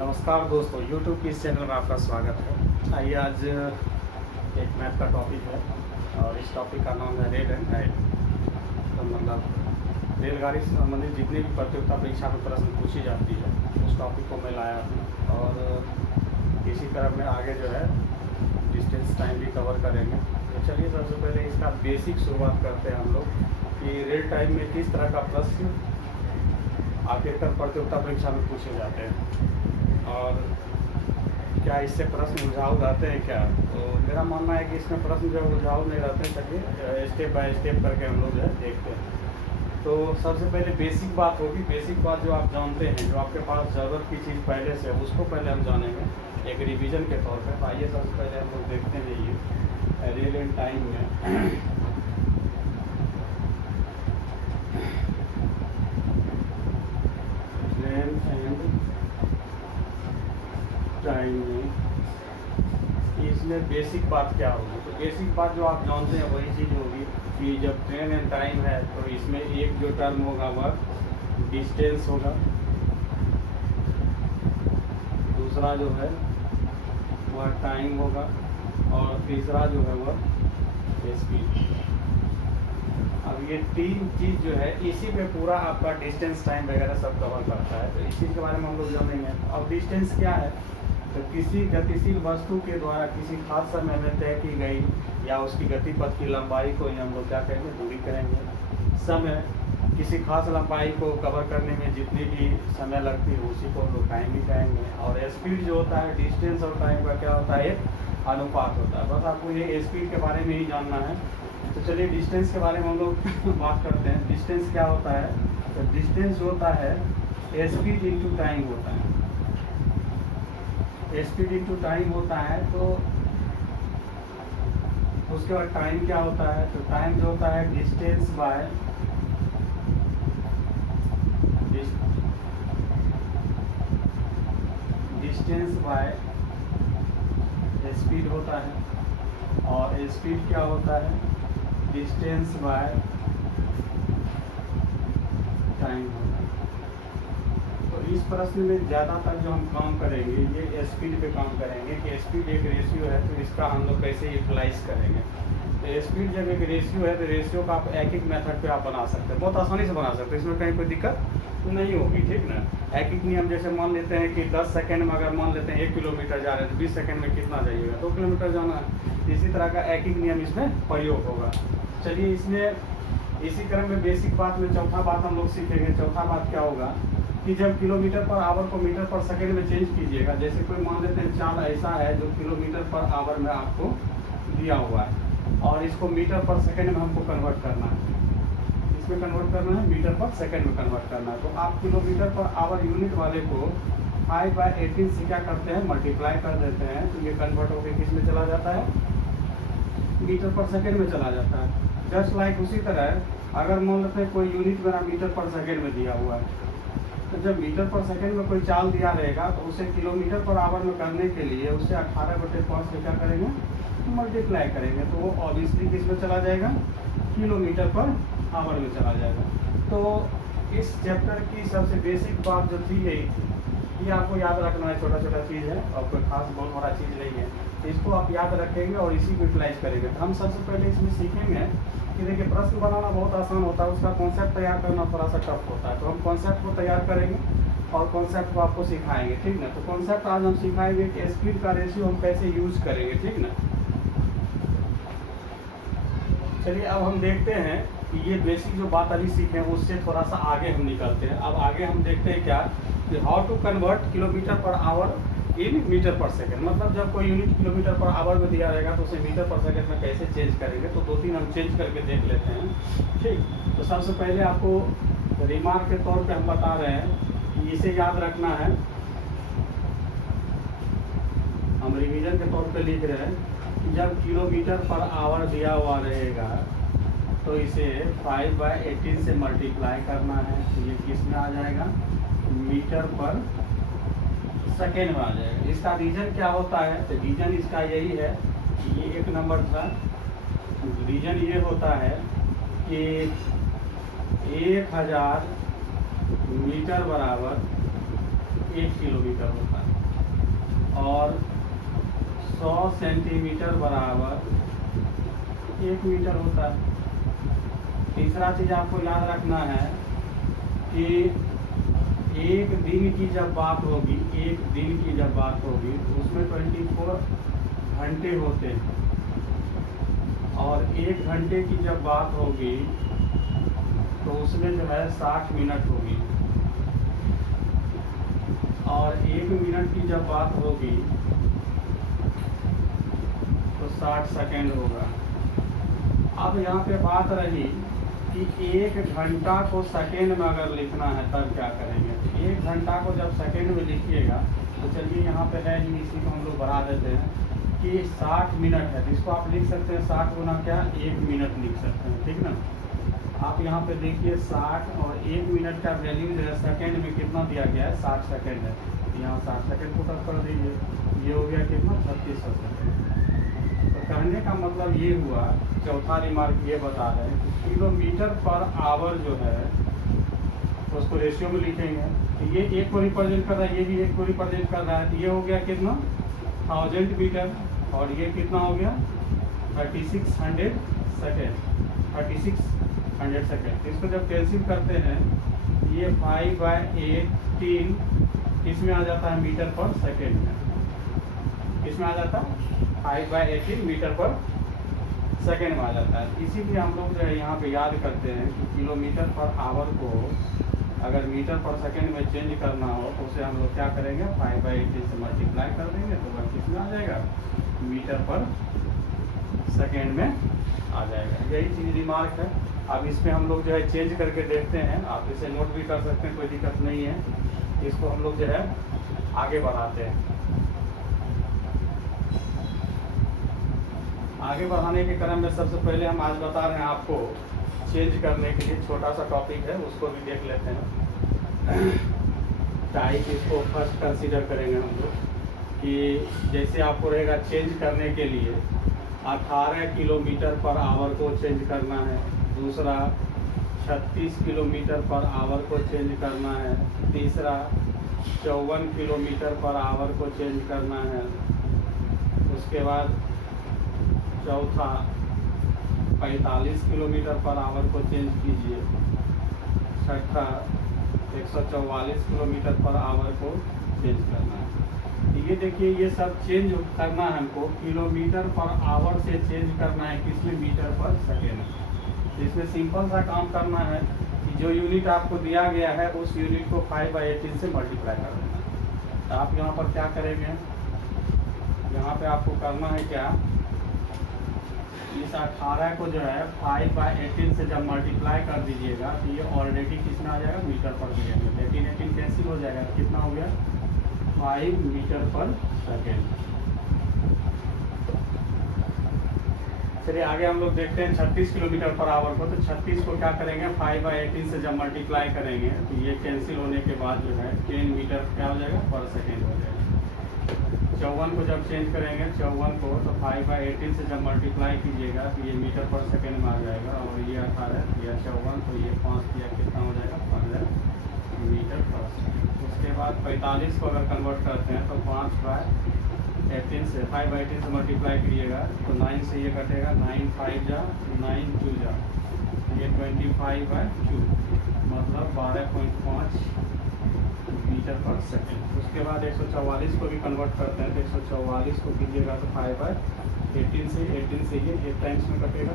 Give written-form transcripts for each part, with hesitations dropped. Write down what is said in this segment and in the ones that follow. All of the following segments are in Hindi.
नमस्कार दोस्तों, YouTube के इस चैनल में आपका स्वागत है। आइए आज एक मैथ का टॉपिक है और इस टॉपिक का नाम है रेल एंड टाइम। तो मतलब रेलगाड़ी से संबंधित जितनी भी प्रतियोगिता परीक्षा में प्रश्न पूछी जाती है उस टॉपिक को मैं लाया हूँ और इसी तरह में आगे जो है डिस्टेंस टाइम भी कवर करेंगे। तो चलिए सबसे पहले इसका बेसिक शुरुआत करते हैं हम लोग कि रेल टाइम में किस तरह का प्रश्न आखिरकार प्रतियोगिता परीक्षा में पूछे जाते हैं और क्या इससे प्रश्न उलझाऊ रहते हैं क्या। तो मेरा मानना है कि इसमें प्रश्न जो उलझाऊ नहीं रहते हैं। चलिए स्टेप बाय स्टेप करके हम लोग जो है देखते हैं। तो सबसे पहले बेसिक बात होगी, बेसिक बात जो आप जानते हैं, जो आपके पास ज़रूरत की चीज़ पहले से है उसको पहले हम जानेंगे एक रिवीजन के तौर पर। आइए सबसे पहले हम लोग देखते हैं ये रेल एंड टाइम में टाइम में इसमें बेसिक बात क्या होगी। तो बेसिक बात जो आप जानते हैं वही चीज़ होगी कि जब ट्रेन एंड टाइम है तो इसमें एक जो टर्म होगा वह डिस्टेंस होगा, दूसरा जो है वह टाइम होगा और तीसरा जो है वह स्पीड। अब ये तीन चीज़ जो है इसी पे पूरा आपका डिस्टेंस टाइम वगैरह सब कवर करता है। तो इस चीज़ के बारे में हम लोग जानेंगे। अब डिस्टेंस क्या है, तो किसी गतिशील वस्तु के द्वारा किसी खास समय में तय की गई या उसकी गतिपथ की लंबाई को ही हम लोग क्या कहेंगे, दूरी करेंगे। समय किसी खास लंबाई को कवर करने में जितनी भी समय लगती है उसी को हम लोग टाइम भी कहेंगे। और स्पीड जो होता है डिस्टेंस और टाइम का क्या होता है, एक अनुपात होता है। बस आपको ये स्पीड के बारे में ही जानना है। तो चलिए डिस्टेंस के बारे में हम लोग बात करते हैं। डिस्टेंस क्या होता है, तो डिस्टेंस जो होता है स्पीड इंटू टाइम होता है। स्पीड इंटू टाइम होता है। तो उसके बाद टाइम क्या होता है, तो टाइम जो होता है डिस्टेंस बाय स्पीड होता है। और स्पीड क्या होता है, डिस्टेंस बाय टाइम होता है। तो इस प्रश्न में ज़्यादातर जो हम काम करेंगे ये स्पीड पे काम करेंगे कि स्पीड एक रेशियो है तो इसका हम लोग कैसे यूटिलाइज करेंगे। तो स्पीड जब एक रेशियो है तो रेशियो का आप एक मेथड पे आप बना सकते हैं, बहुत आसानी से बना सकते हैं, इसमें कहीं कोई दिक्कत नहीं होगी। ठीक ना। एक नियम जैसे मान लेते हैं कि 10 सेकंड में अगर मान लेते हैं 1 किलोमीटर जा रहे हैं तो 20 सेकंड में कितना जाइएगा, 2 किलोमीटर जाना है। इसी तरह का एक नियम इसमें प्रयोग होगा। चलिए इसमें इसी क्रम में बेसिक बात में चौथा बात हम लोग सीखेंगे। चौथा बात क्या होगा कि जब किलोमीटर पर आवर को मीटर पर सेकंड में चेंज कीजिएगा, जैसे कोई मान लेते हैं चाल ऐसा है जो किलोमीटर पर आवर में आपको दिया हुआ है और इसको मीटर पर सेकंड में हमको कन्वर्ट करना है, इसमें कन्वर्ट करना है, मीटर पर सेकंड में कन्वर्ट करना है। तो आप किलोमीटर पर आवर यूनिट वाले को 5/18 से क्या करते हैं, मल्टीप्लाई कर देते हैं। तो ये कन्वर्ट होकर किस में चला जाता है, मीटर पर सेकंड में चला जाता है। जस्ट लाइक उसी तरह अगर मान लेते हैं कोई यूनिट मेरा मीटर पर सेकंड में दिया हुआ है, तो जब मीटर पर सेकंड में कोई चाल दिया रहेगा तो उसे किलोमीटर पर आवर में करने के लिए उसे 18/5 से क्या करेंगे, मल्टीप्लाई करेंगे। तो वो ऑब्वियसली किस में चला जाएगा, किलोमीटर पर आवर में चला जाएगा। तो इस चैप्टर की सबसे बेसिक बात जो थी यही थी, ये आपको याद रखना है। छोटा छोटा चीज़ है और कोई खास बहुत बड़ा चीज़ नहीं है, तो इसको आप याद रखेंगे और इसी को यूटिलाइज करेंगे। तो हम सबसे पहले इसमें सीखेंगे कि देखिए प्रश्न बनाना बहुत आसान होता है, उसका कॉन्सेप्ट तैयार करना थोड़ा सा टफ होता है। तो हम कॉन्सेप्ट को तैयार करेंगे और कॉन्सेप्ट को आपको सिखाएंगे। ठीक ना। तो कॉन्सेप्ट आज हम सिखाएंगे कि स्पीड का रेशियो हम कैसे यूज करेंगे। ठीक ना। चलिए अब हम देखते हैं कि ये बेसिक जो बात अभी सीखे उससे थोड़ा सा आगे हम निकलते हैं। अब आगे हम देखते हैं क्या कि how to convert kilometre per hour in metre per second. मतलब जब कोई यूनिट किलोमीटर पर आवर में दिया रहेगा तो उसे मीटर पर सेकंड में कैसे चेंज करेंगे। तो 2-3 हम चेंज करके देख लेते हैं। ठीक। तो सबसे पहले आपको रिमार्क के तौर पे हम बता रहे हैं कि इसे याद रखना है। हम रिवीजन के तौर पे लिख रहे हैं कि जब किलोमीटर पर आवर दिया हुआ रहेगा तो इसे 5/18 से मल्टीप्लाई करना है। तो ये किस में आ जाएगा, मीटर पर सेकेंड में आ जाएगा। इसका रीजन क्या होता है, तो रीजन इसका यही है कि ये एक नंबर था। रीजन ये होता है कि 1000 मीटर बराबर 1 किलोमीटर होता है, और 100 सेंटीमीटर बराबर 1 मीटर होता है। तीसरा चीज़ आपको याद रखना है कि एक दिन की जब बात होगी, एक दिन की जब बात होगी तो उसमें 24 घंटे होते हैं, और 1 घंटे की जब बात होगी तो उसमें जो है 60 मिनट होगी, और 1 मिनट की जब बात होगी तो 60 सेकेंड होगा। अब यहाँ पे बात रही कि 1 घंटा को सेकेंड में अगर लिखना है तब क्या करेंगे। 1 घंटा को जब सेकेंड में लिखिएगा तो चलिए यहाँ पे है ही, इसी को हम लोग बढ़ा देते हैं कि 60 मिनट है, तो इसको आप लिख सकते हैं 60 गुना क्या 1 मिनट लिख सकते हैं, ठीक ना। आप यहाँ पे देखिए 60 और 1 मिनट का वैल्यू जो है सेकेंड में कितना दिया गया है, 60 सेकेंड है। यहाँ 60 सेकेंड को कट कर दीजिए, ये हो गया कितना 3600 सेकेंड। तो कहने का मतलब ये हुआ, चौथा रिमार्क ये बता रहे हैं कि किलोमीटर पर आवर जो है उसको रेशियो में लिखेंगे, तो ये 1 को रिप्रेजेंट कर रहा है, ये भी 1 को रिप्रेजेंट कर रहा है, तो ये हो गया कितना 1000 मीटर, और ये कितना हो गया 3600 सेकेंड, 3600 सेकेंड। इसको जब कैंसिल करते हैं ये 5/18 किसमें आ जाता है, मीटर पर सेकेंड में। किसमें आ जाता है 5/18 मीटर पर सेकेंड में आ जाता है। इसीलिए हम लोग जो है यहाँ पे याद करते हैं कि किलोमीटर पर आवर को अगर मीटर पर सेकेंड में चेंज करना हो तो उसे हम लोग क्या करेंगे 5/18 से मल्टीप्लाई कर देंगे, तो वह किसमें आ जाएगा मीटर पर सेकेंड में आ जाएगा। यही चीज़ रिमार्क है। अब इसमें हम लोग जो है चेंज करके देखते हैं, आप इसे नोट भी कर सकते हैं, कोई दिक्कत नहीं है। इसको हम लोग जो है आगे बढ़ाते हैं। आगे बढ़ाने के क्रम में सबसे पहले हम आज बता रहे हैं आपको चेंज करने के लिए छोटा सा टॉपिक है, उसको भी देख लेते हैं। टाइप इसको फर्स्ट कंसीडर करेंगे हम लोग कि जैसे आपको रहेगा चेंज करने के लिए 18 किलोमीटर पर आवर को चेंज करना है, दूसरा 36 किलोमीटर पर आवर को चेंज करना है, तीसरा 54 किलोमीटर पर आवर को चेंज करना है, उसके बाद चौथा 45 किलोमीटर पर आवर को चेंज कीजिए, छठा 144 किलोमीटर पर आवर को चेंज करना है। ये देखिए ये सब चेंज करना है हमको, किलोमीटर पर आवर से चेंज करना है किसमें मीटर पर सेकेंड। इसमें सिंपल सा काम करना है कि जो यूनिट आपको दिया गया है उस यूनिट को 5/18 से मल्टीप्लाई कर देना है। तो आप यहाँ पर क्या करेंगे, यहाँ पे आपको करना है क्या, इस 18 को जो है 5/18 से जब मल्टीप्लाई कर दीजिएगा तो ये ऑलरेडी कितना आ जाएगा मीटर पर सेकेंड में। 18 कैंसिल हो जाएगा, कितना हो गया 5 मीटर पर सेकेंड। चलिए आगे हम लोग देखते हैं 36 किलोमीटर पर आवर को। तो 36 को क्या करेंगे 5/18 से जब मल्टीप्लाई करेंगे तो ये कैंसिल होने के बाद जो है 10 मीटर क्या हो जाएगा पर सेकेंड हो जाएगा। 54 को जब चेंज करेंगे 54 को तो 5/18 से जब मल्टीप्लाई कीजिएगा तो ये मीटर पर सेकेंड में आ जाएगा, और ये 18 या 54 तो ये 5 किया कितना हो जाएगा 15 मीटर पर सेकेंड। उसके बाद 45 को अगर कन्वर्ट करते हैं तो 5/18 से 5/18 से मल्टीप्लाई करिएगा तो 9 से ये कटेगा, 9 5 जा 9 2 जा, ये 25/2 मतलब 12.5 मीटर पर सेकेंड। उसके बाद 144 को भी कन्वर्ट करते हैं तो 144 को कीजिएगा तो 5/18 से 18 से ये 8 टाइम्स में कटेगा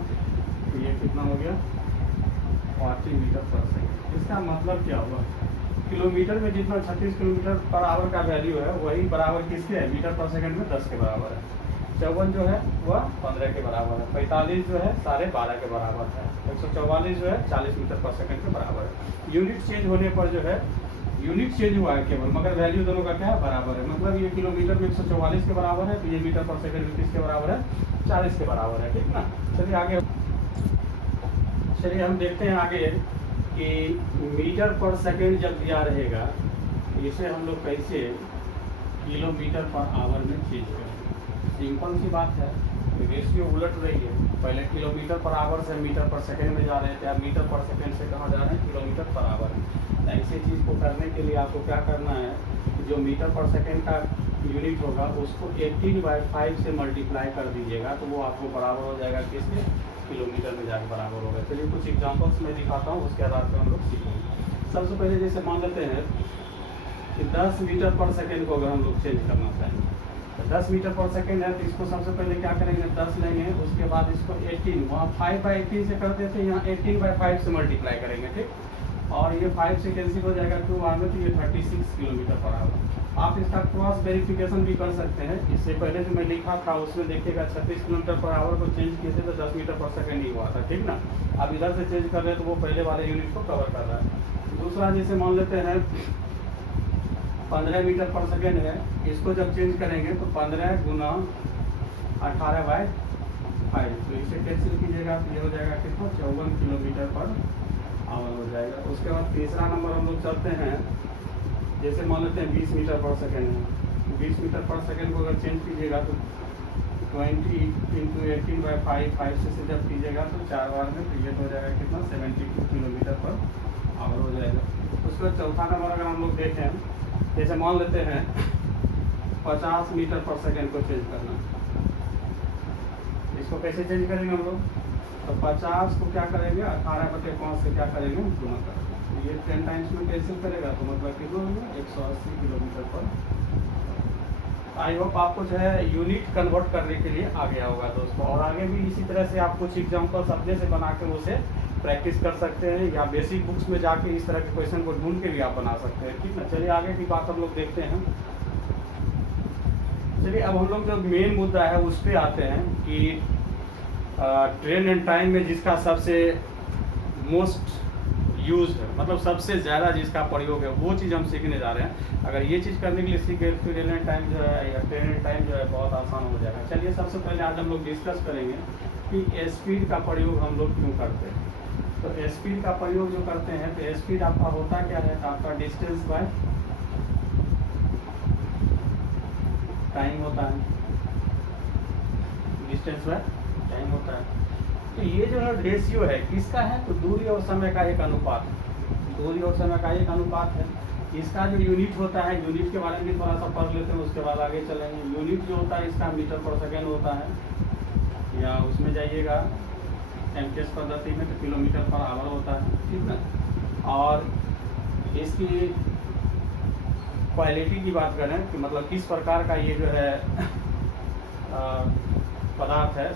तो ये कितना हो गया 40 मीटर पर सेकेंड। इसका मतलब क्या हुआ, किलोमीटर में जितना 36 किलोमीटर पर आवर का वैल्यू है वही बराबर किसके है मीटर पर सेकेंड में 10 के बराबर है। 54 जो है वह 15 के बराबर है, 45 जो है 12.5 के बराबर है, 144 जो है 40 मीटर पर सेकेंड के बराबर है। यूनिट चेंज होने पर जो है यूनिट चेंज हुआ है केवल, मगर वैल्यू दोनों का क्या है बराबर है। मतलब ये किलोमीटर में 144 के बराबर है तो ये मीटर पर सेकेंड में किसके बराबर है 40 के बराबर है, ठीक ना। चलिए आगे, चलिए हम देखते हैं आगे कि मीटर पर सेकेंड जब दिया रहेगा इसे हम लोग कैसे किलोमीटर पर आवर में चेंज करेंगे। सिंपल सी बात है, रेशियो उलट रही है, पहले किलोमीटर पर आवर से मीटर पर सेकेंड में जा रहे थे, अब मीटर पर सेकेंड से कहाँ जा रहे हैं किलोमीटर पर आवर में। ऐसी चीज़ को करने के लिए आपको क्या करना है, जो मीटर पर सेकेंड का यूनिट होगा उसको 18/5 से मल्टीप्लाई कर दीजिएगा तो वो आपको बराबर हो जाएगा किसके, किलोमीटर में जाकर बराबर होगा। चलिए कुछ एग्जांपल्स मैं दिखाता हूँ, उसके आधार पर हम लोग सीखेंगे। सबसे पहले जैसे मान लेते हैं कि 10 मीटर पर सेकेंड को अगर हम लोग चेंज करना चाहें तो 10 मीटर पर सेकेंड है तो इसको सबसे पहले क्या करेंगे, 10 लेंगे, उसके बाद इसको 18, वहाँ 5/18 से करते थे, यहाँ 18/5 से मल्टीप्लाई करेंगे, ठीक। और ये 5 से कैंसिल हो जाएगा 2 आर में, तो ये 36 किलोमीटर पर आवर। आप इसका क्रॉस वेरिफिकेशन भी कर सकते हैं। इससे पहले जो मैं लिखा था उसमें देखिएगा 36 किलोमीटर पर आवर को चेंज किए थे तो 10 मीटर पर सेकेंड ही हुआ था, ठीक ना। अब इधर से चेंज कर रहे हैं तो वो पहले वाले यूनिट को कवर कर रहा है। दूसरा जैसे मान लेते हैं 15 मीटर पर सेकेंड है, इसको जब चेंज करेंगे तो 15 गुना 18/5, तो इसे कैंसिल कीजिएगा तो ये हो जाएगा कितना, 54 किलोमीटर पर आवर हो जाएगा। उसके बाद तीसरा नंबर हम लोग चलते हैं, जैसे मान लेते हैं 20 मीटर पर सेकेंड है, 20 मीटर पर सेकेंड को अगर चेंज कीजिएगा तो 20 × 18/5 से जब कीजिएगा तो 4 बार में, तो ये हो जाएगा कितना, 72 किलोमीटर पर आवर हो जाएगा। उसके बाद चौथा नंबर अगर हम लोग देखें, जैसे मान लेते हैं 50 मीटर पर सेकेंड को चेंज करना, इसको कैसे चेंज करेंगे हम लोग, तो 50 को क्या करेंगे, 18/5 से क्या करेंगे, गुना करेंगे, ये 10 टाइम्स में कैंसिल करेगा तो मतलब कितना होगा, 180 किलोमीटर पर। आई होप आपको जो है यूनिट कन्वर्ट करने के लिए आ गया होगा दोस्तों। और आगे भी इसी तरह से आप कुछ एग्जाम्पल्स अपने से बना के उसे प्रैक्टिस कर सकते हैं, या बेसिक बुक्स में जाके इस तरह के क्वेश्चन को ढूंढ के भी आप बना सकते हैं, ठीक ना। चलिए आगे की बात हम लोग देखते हैं। चलिए अब हम लोग जो मेन मुद्दा है उस पर आते हैं कि ट्रेन एंड टाइम में जिसका सबसे मोस्ट यूज है, मतलब सबसे ज़्यादा जिसका प्रयोग है, वो चीज़ हम सीखने जा रहे हैं। अगर ये चीज़ करने के लिए सीख गए तो ट्रेन एंड टाइम जो है या ट्रेन एंड टाइम जो है बहुत आसान हो जाएगा। चलिए सबसे पहले आज हम लोग डिस्कस करेंगे कि स्पीड का प्रयोग हम लोग क्यों करते हैं। तो स्पीड का प्रयोग जो करते हैं तो स्पीड आपका होता क्या है, तो आपका डिस्टेंस बाय टाइम होता है, डिस्टेंस बाय टाइम होता है। तो ये जो है रेशियो है किसका है, तो दूरी और समय का एक अनुपात है, दूरी और समय का एक अनुपात है। इसका जो यूनिट होता है, यूनिट के बारे में भी थोड़ा सा पढ़ लेते हैं, उसके बाद आगे चलेंगे। यूनिट जो होता है इसका मीटर पर सेकेंड होता है, या उसमें जाइएगा एमकेएस पद्धति में तो किलोमीटर पर आवर होता है, ठीक ना। और इसकी क्वालिटी की बात करें कि मतलब किस प्रकार का ये जो है पदार्थ है,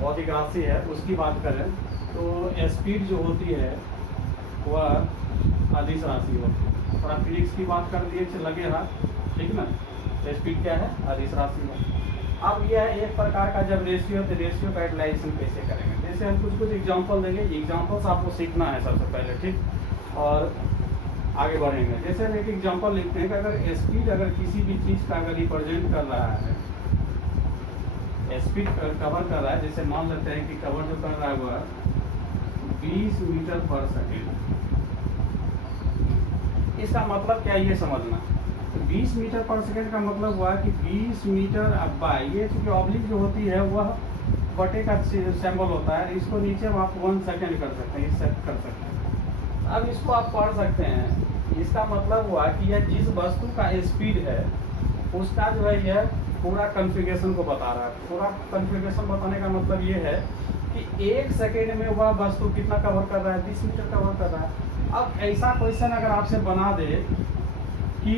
भौतिक राशि है, उसकी बात करें तो स्पीड जो होती है वह अदिश राशि होती है। थोड़ा फिजिक्स की बात कर दिए लगे हाथ, ठीक ना। तो स्पीड क्या है, अदिश राशि है। अब यह है एक प्रकार का जब रेशियो है तो रेशियो का यूटिलाइजेशन कैसे करेंगे, जैसे हम कुछ एग्जांपल देंगे, एग्जांपल्स आपको सीखना है सबसे पहले, ठीक। और आगे बढ़ेंगे। जैसे हम एक एग्जांपल लिखते हैं कि अगर स्पीड अगर किसी भी चीज़ का अगर रिप्रेजेंट कर रहा है, स्पीड कवर कर रहा है, जैसे मान लेते हैं कि कवर जो कर रहा है वह 20 मीटर पर सेकेंड, इसका मतलब क्या है ये समझना। 20 मीटर पर सेकेंड का मतलब हुआ कि 20 मीटर अब बाय, ये चूँकि ऑब्लिक जो होती है वह बटे का सिंबल होता है, इसको नीचे आप 1 सेकेंड कर सकते हैं, इस सेट कर सकते हैं। अब इसको आप पढ़ सकते हैं, इसका मतलब हुआ कि यह जिस वस्तु का स्पीड है उसका जो है यह पूरा कॉन्फ़िगरेशन को बता रहा है। पूरा कॉन्फ़िगरेशन बताने का मतलब ये है कि 1 सेकेंड में वह वस्तु कितना कवर कर रहा है, 20 मीटर कवर कर रहा है। अब ऐसा क्वेश्चन अगर आपसे बना दे कि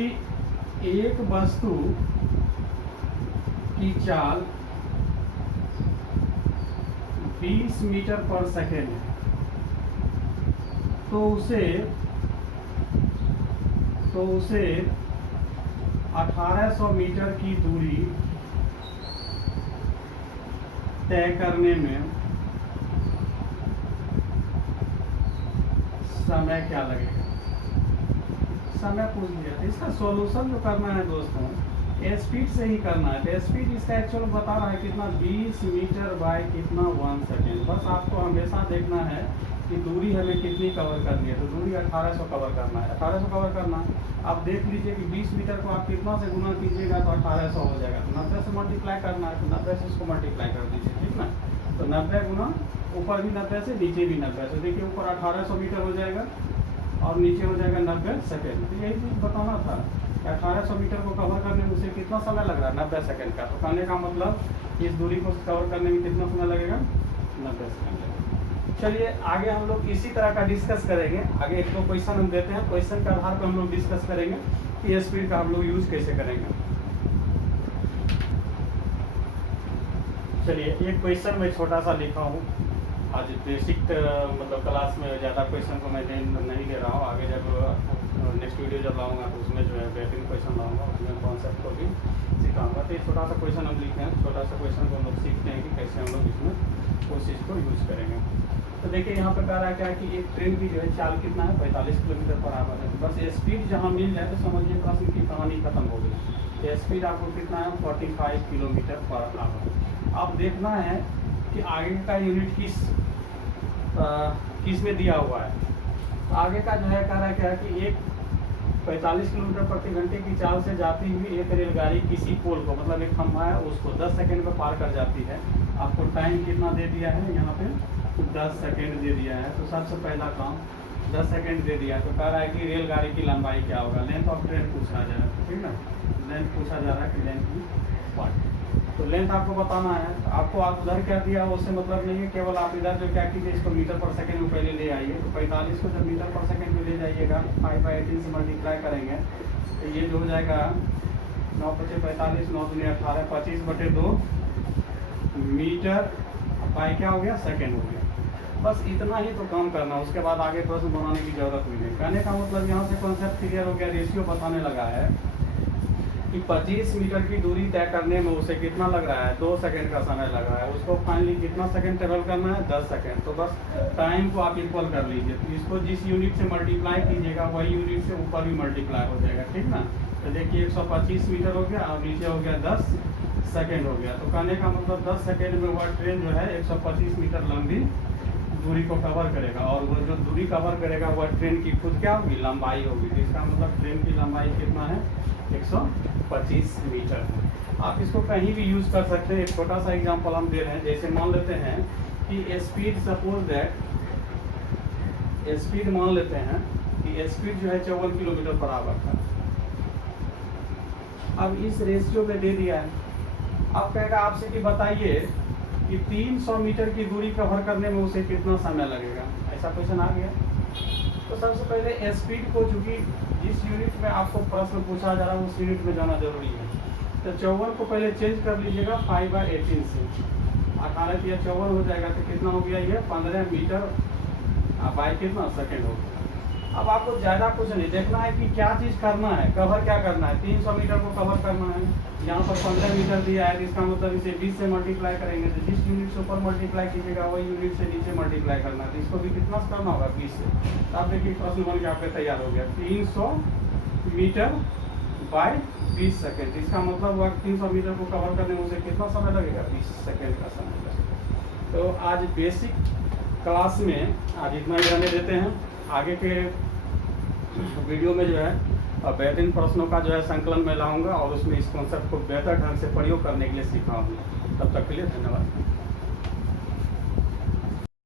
एक वस्तु की चाल 20 मीटर पर सेकेंड है, तो उसे 1800 मीटर की दूरी तय करने में समय क्या लगेगा, समय पूछ लिया। तो इसका सॉल्यूशन जो करना है दोस्तों, स्पीड से ही करना है। तो स्पीड इसका एक्चुअल बता रहा है कितना, 20 मीटर बाय कितना 1 सेकेंड। बस आपको हमेशा देखना है कि दूरी हमें कितनी कवर करनी है, तो दूरी 1800 कवर करना है, 1800 कवर करना है। आप देख लीजिए कि 20 मीटर को आप कितना से गुना कीजिएगा तो 1800 हो जाएगा, तो 90 से मल्टीप्लाई करना है, तो 90 से इसको मल्टीप्लाई कर दीजिए, ठीक ना। तो 90 गुना ऊपर भी 90 से नीचे भी 90 से, देखिए ऊपर 1800 मीटर हो जाएगा और नीचे हो जाएगा 90 सेकेंड। तो यही चीज़ बताना था कि 1800 मीटर को कवर करने में उसे कितना समय लग रहा है, 90 सेकेंड का। तो कहने का मतलब इस दूरी को कवर करने में कितना समय लगेगा, 90 सेकेंड लगेगा। चलिए आगे हम लोग इसी तरह का डिस्कस करेंगे। आगे एक दो क्वेश्चन हम देते हैं, क्वेश्चन के आधार पर हम लोग डिस्कस करेंगे कि स्पीड का हम लोग यूज़ कैसे करेंगे। चलिए एक क्वेश्चन मैं छोटा सा लिखा हूँ। आज बेसिक मतलब क्लास में ज़्यादा क्वेश्चन को मैं नहीं दे रहा हूँ। आगे जब नेक्स्ट वीडियो जब लाऊंगा तो उसमें जो है बेहतरीन क्वेश्चन लाऊंगा, उसमें कॉन्सेप्ट को भी सिखाऊंगा। तो ये छोटा सा क्वेश्चन हम लिखे हैं, छोटा सा क्वेश्चन को हम लोग सीखते हैं कि कैसे हम लोग इसमें उस चीज़ को यूज़ करेंगे। तो देखिए यहाँ पर कह रहा है क्या कि एक ट्रेन की जो है चाल कितना है, 45 किलोमीटर पर आवर है। बस स्पीड जहाँ मिल जाए तो समझिए प्रश्न की कहानी खत्म हो गई। तो स्पीड आपको कितना है, 45 किलोमीटर पर आवर। अब देखना है कि आगे का यूनिट किस में दिया हुआ है। तो आगे का जो है कह रहा है क्या कि एक 45 किलोमीटर प्रति घंटे की चाल से जाती हुई एक रेलगाड़ी किसी पोल को, मतलब एक खंभा है उसको 10 सेकंड में पार कर जाती है। आपको टाइम कितना दे दिया है, यहाँ पे 10 सेकंड दे दिया है। तो सबसे पहला काम 10 सेकंड दे दिया। तो कह रहा है कि रेलगाड़ी की लंबाई क्या होगा, लेंथ ऑफ ट्रेन पूछा जा रहा है, ठीक ना। लेंथ पूछा जा रहा है कि लेंथ की व्हाट, तो लेंथ आपको बताना है। तो आपको आप उधर क्या दिया उससे मतलब नहीं है, केवल आप इधर जो क्या कीजिए इसको मीटर पर सेकंड में पहले ले आइए। तो 45 को जब मीटर पर सेकंड में ले जाइएगा 5/18 से मल्टीप्लाई करेंगे तो ये जो हो जाएगा 9 × 5 = 45, 9 × 2 = 18, 25/2 मीटर बाई क्या हो गया, सेकेंड हो गया। बस इतना ही तो काम करना, उसके बाद आगे प्रश्न बनाने की जरूरत नहीं है। कहने का मतलब यहाँ से कॉन्सेप्ट क्लियर हो गया। रेशियो बताने लगा है कि 25 मीटर की दूरी तय करने में उसे कितना लग रहा है, 2 सेकंड का समय लग रहा है। उसको फाइनली कितना सेकंड ट्रेवल करना है, 10 सेकंड। तो बस टाइम को आप इक्वल कर लीजिए। तो इसको जिस यूनिट से मल्टीप्लाई कीजिएगा वही यूनिट से ऊपर भी मल्टीप्लाई हो जाएगा, ठीक ना। तो देखिए 125 मीटर हो गया और नीचे हो गया 10 सेकेंड हो गया। तो कहने का मतलब 10 सेकेंड में वह ट्रेन जो है 125 मीटर लंबी दूरी को कवर करेगा। और वो जो दूरी कवर करेगा वह ट्रेन की खुद क्या होगी, लंबाई होगी। तो इसका मतलब ट्रेन की लंबाई कितना है, 125 मीटर है। आप इसको कहीं भी यूज़ कर सकते हैं। एक छोटा सा एग्जांपल हम दे रहे हैं। जैसे मान लेते हैं कि स्पीड, सपोज दैट स्पीड मान लेते हैं कि स्पीड जो है 54 किलोमीटर पर आवर था। अब इस रेशियो में दे दिया है। अब कहेगा आपसे कि बताइए कि 300 मीटर की दूरी कवर करने में उसे कितना समय लगेगा। ऐसा क्वेश्चन आ गया। तो सबसे पहले स्पीड को, चूंकि जिस यूनिट में आपको प्रश्न पूछा जा रहा है उस यूनिट में जाना जरूरी है। तो 54 को पहले चेंज कर लीजिएगा 5/18 से। 18 की 54 हो जाएगा तो कितना हो गया, ये 15 मीटर बाई कितना सेकेंड हो गया। अब आपको ज़्यादा कुछ नहीं देखना है कि क्या चीज़ करना है, कवर क्या करना है। 300 मीटर को कवर करना है। यहाँ पर 15 मीटर दिया है, इसका मतलब इसे 20 से मल्टीप्लाई करेंगे। तो जिस यूनिट से ऊपर मल्टीप्लाई कीजिएगा वही यूनिट से नीचे मल्टीप्लाई करना है। तो इसको भी कितना करना होगा, 20 से। तो आप देखिए प्रश्न बन के आपका तैयार हो गया, 300 मीटर बाई 20 सेकेंड। इसका मतलब हुआ 300 मीटर को कवर करने में उसे कितना समय लगेगा, 20 सेकेंड का समय लगेगा। तो आज बेसिक क्लास में आज इतना ही रहने देते हैं। आगे के वीडियो में जो है बेहतरीन प्रश्नों का जो है संकलन में लाऊंगा और उसमें इस कॉन्सेप्ट को बेहतर ढंग से प्रयोग करने के लिए सिखाऊंगा। तब तक के लिए धन्यवाद।